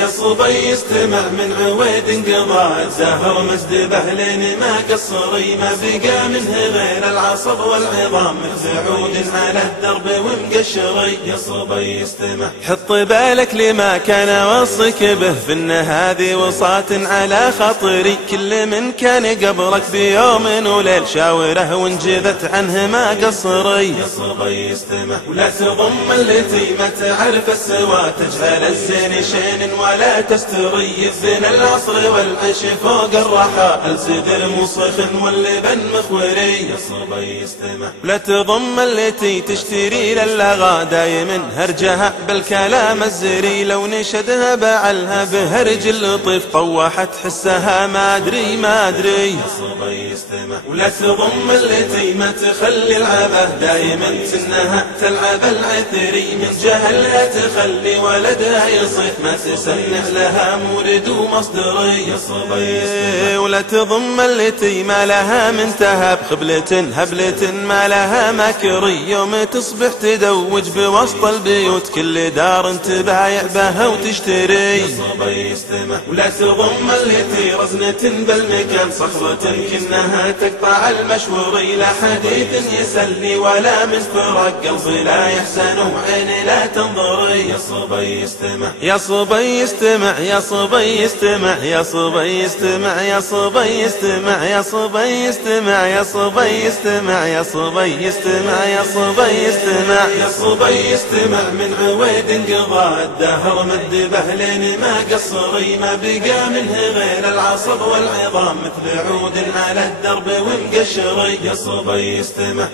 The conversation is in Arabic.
يا صبي استمع من عويد انقضى زهر مجد بهلين ما قصري ما بقى منه غير العصب والعظام مثل عود على الدرب ومقشري. يا صبي استمع حط بالك لما كان وصيك به في هذه وصاة على خاطري كل من كان قبرك بيوم وليل شاوره وانجذت عنه ما قصري. يا صبي استمع ولا تضم التي ما تعرف السوى تجهل الزين شين ولا تستري الزين العصر والعيش فوق الرحى الزدر مصخن واللبن مخوري. يا صبي استمع لا تضم التي تشتري للغى دايم هرجها بالكلام الزري لو نشدها بعلها بهرج اللطيف طوحت حسها ما ادري ما ادري. يا صبي استمع ولا تضم التي ما تخلي العبه دايما سنها تلعب العثري من جهلها تخلي ولدها يصيح ما تسنح لها مورد ومصدري. يا صبي ولا تضم التي ما لها منتهى بخبلة هبلة ما لها مكري يوم تصبح تدوج بوسط البيوت كل دار تبايع بها وتشتري. يا صبي استمع ولا تضم التي رزنة بالمكان صخرة كنها تقطع المشوري لا حديث يسلي ولا من فرق قلبي لا يحسن وعيني لا تنظري. يا صبي استمع يا صبي استمع يا صبي استمع يا صبي استمع يا صبي استمع يا صبي استمع يا صبي استمع يا صبي استمع يا صبي استمع يا صبي استمع من عويد انقضى الدهر مد بهلين ما قصري ما بقى منه غير العصب والعظام مثل عود على الدرب ومقشري. يا صبي استمع